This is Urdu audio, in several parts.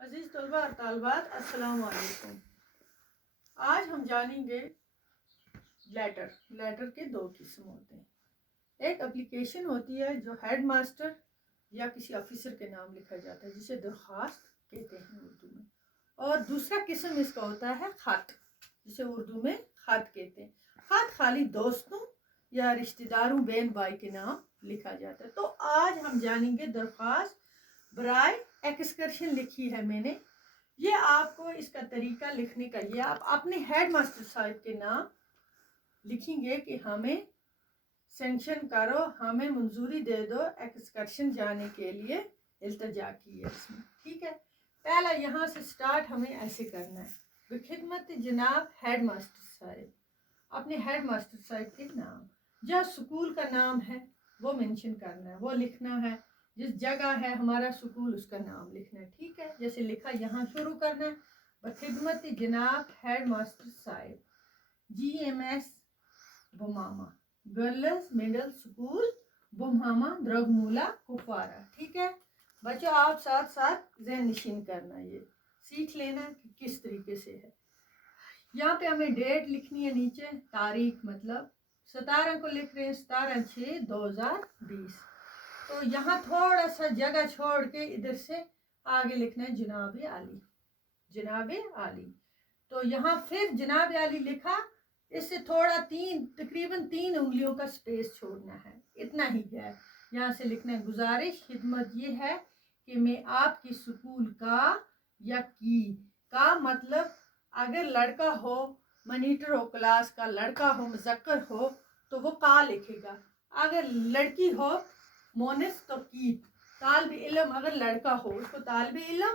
عزیز طلبہ اور طالبات، السلام علیکم۔ آج ہم جانیں گے لیٹر کے دو قسم ہوتے ہیں۔ ایک اپلیکیشن ہوتی ہے جو ہیڈ ماسٹر یا کسی آفیسر کے نام لکھا جاتا ہے، جسے درخواست کہتے ہیں اردو میں، اور دوسرا قسم اس کا ہوتا ہے خط، جسے اردو میں خط کہتے ہیں۔ خط خالی دوستوں یا رشتہ داروں بہن بھائی کے نام لکھا جاتا ہے۔ تو آج ہم جانیں گے درخواست برائے ایکسکرشن لکھی ہے میں نے، یہ آپ کو اس کا طریقہ لکھنے کا، یہ آپ اپنے ہیڈ ماسٹر صاحب کے نام لکھیں گے کہ ہمیں سینکشن کرو، ہمیں منظوری دے دو ایکسکرشن جانے کے لیے التجا کی ہے اس میں، ٹھیک ہے۔ پہلا یہاں سے سٹارٹ ہمیں ایسے کرنا ہے، بخدمت جناب ہیڈ ماسٹر صاحب، اپنے ہیڈ ماسٹر صاحب کے نام، جہاں سکول کا نام ہے وہ مینشن کرنا ہے، وہ لکھنا ہے، جس جگہ ہے ہمارا سکول اس کا نام لکھنا ہے، ٹھیک ہے۔ جیسے لکھا یہاں شروع کرنا ہے، بخدمت جناب ہیڈ ماسٹر صاحب GMS Bamama girls middle school Bamama Dragmulla Kupwara, ٹھیک ہے۔ بچوں آپ ساتھ ساتھ ذہن نشین کرنا، یہ سیکھ لینا کہ کس طریقے سے ہے۔ یہاں پہ ہمیں ڈیٹ لکھنی ہے، نیچے تاریخ، مطلب 17 کو لکھ رہے ہیں، 17/6/2020۔ تو یہاں تھوڑا سا جگہ چھوڑ کے ادھر سے آگے لکھنا ہے جناب عالی، جناب عالی۔ تو یہاں پھر جناب عالی لکھا، اس سے تھوڑا تقریباً 3 انگلیوں کا سپیس چھوڑنا ہے، اتنا ہی ہے۔ یہاں سے لکھنا ہے گزارش خدمت یہ ہے کہ میں آپ کی سکول کا یا کی کا مطلب اگر لڑکا ہو مانیٹر ہو، کلاس کا لڑکا ہو مذکر ہو تو وہ کا لکھے گا، اگر لڑکی ہو مونس تو کی، طالب علم اگر لڑکا ہو اس کو طالب علم،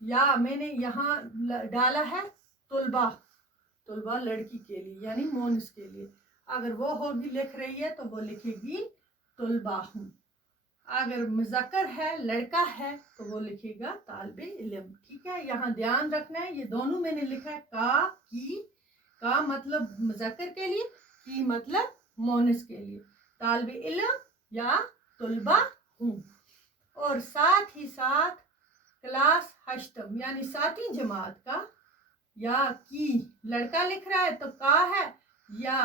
یا میں نے یہاں ڈالا ہے طلبہ، طلبہ لڑکی کے لیے یعنی مونس کے لیے، اگر وہ ہوگی لکھ رہی ہے تو وہ لکھے گی طلبہ ہوں، اگر مذکر ہے لڑکا ہے تو وہ لکھے گا طالب علم، ٹھیک ہے۔ یہاں دھیان رکھنا ہے، یہ دونوں میں نے لکھا ہے کا کی، کا مطلب مذکر کے لیے، کی مطلب مونس کے لیے، طالب علم یا طلبہ ہوں، اور ساتھ ہی ساتھ کلاس 8 یعنی 7ویں جماعت کا، یا کی لڑکا لکھ رہا ہے تو کا ہے، یا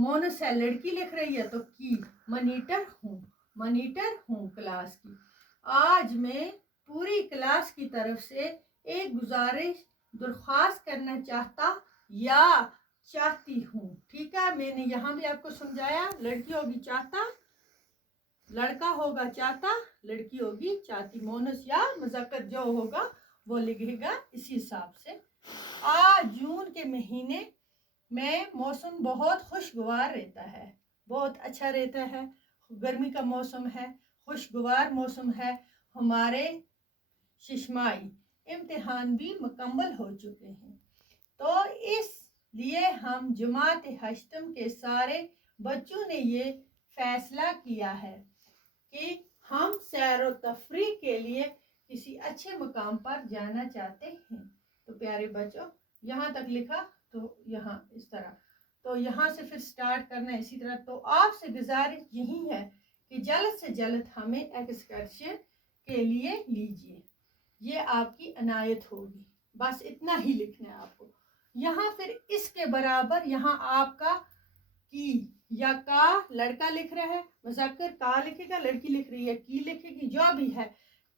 مونس ہے لڑکی لکھ رہی ہے تو کی، مانیٹر ہوں کلاس کی۔ آج میں پوری کلاس کی طرف سے ایک گزارش درخواست کرنا چاہتا یا چاہتی ہوں، ٹھیک ہے۔ میں نے یہاں بھی آپ کو سمجھایا، لڑکی ہوگی چاہتا، لڑکا ہوگا چاہتا، لڑکی ہوگی چاہتی، مونس یا مذکر جو ہوگا وہ لکھے گا اسی حساب سے۔ آج جون کے مہینے میں موسم بہت خوشگوار رہتا ہے، بہت اچھا رہتا ہے، گرمی کا موسم ہے، خوشگوار موسم ہے، ہمارے ششمائی امتحان بھی مکمل ہو چکے ہیں، تو اس لیے ہم جماعت 8 کے سارے بچوں نے یہ فیصلہ کیا ہے کہ ہم سیر و تفریح کے لیے کسی اچھے مقام پر جانا چاہتے ہیں۔ تو پیارے بچوں یہاں تک لکھا، تو یہاں اس طرح، تو یہاں سے پھر سٹارٹ کرنا ہے اسی طرح۔ تو آپ سے گزارش یہی ہے کہ جلد سے جلد ہمیں ایکسکرشن کے لیے لیجیے، یہ آپ کی عنایت ہوگی، بس اتنا ہی لکھنا ہے آپ کو۔ یہاں پھر اس کے برابر یہاں آپ کا کی یا کا لڑکا لکھ رہا ہے مذکر، کا لکھے گا، لڑکی لکھ رہی ہے کی لکھے گی، جو بھی ہے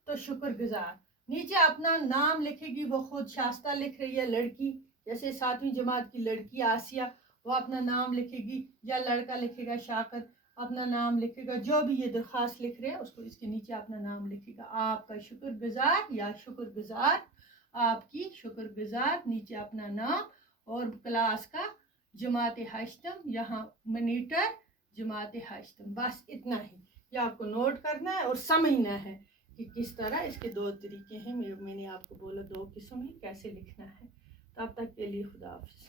تو شکر گزار، نیچے اپنا نام لکھے گی، وہ خود شائستہ لکھ رہی ہے لڑکی، جیسے 7ویں جماعت کی لڑکی آسیہ، وہ اپنا نام لکھے گی، یا لڑکا لکھے گا شاکر اپنا نام لکھے گا، جو بھی یہ درخواست لکھ رہے ہیں اس کو اس کے نیچے اپنا نام لکھے گا، آپ کا شکر گزار یا شکر گزار، آپ کی شکر گزار، نیچے اپنا نام، اور کلاس کا جماعت 8 یہاں مانیٹر جماعت 8، بس اتنا ہی، یہ آپ کو نوٹ کرنا ہے اور سمجھنا ہے کہ کس طرح اس کے 2 طریقے ہیں، میں نے آپ کو بولا 2 قسم ہیں کیسے لکھنا ہے۔ تب تک کے لیے خدا حافظ۔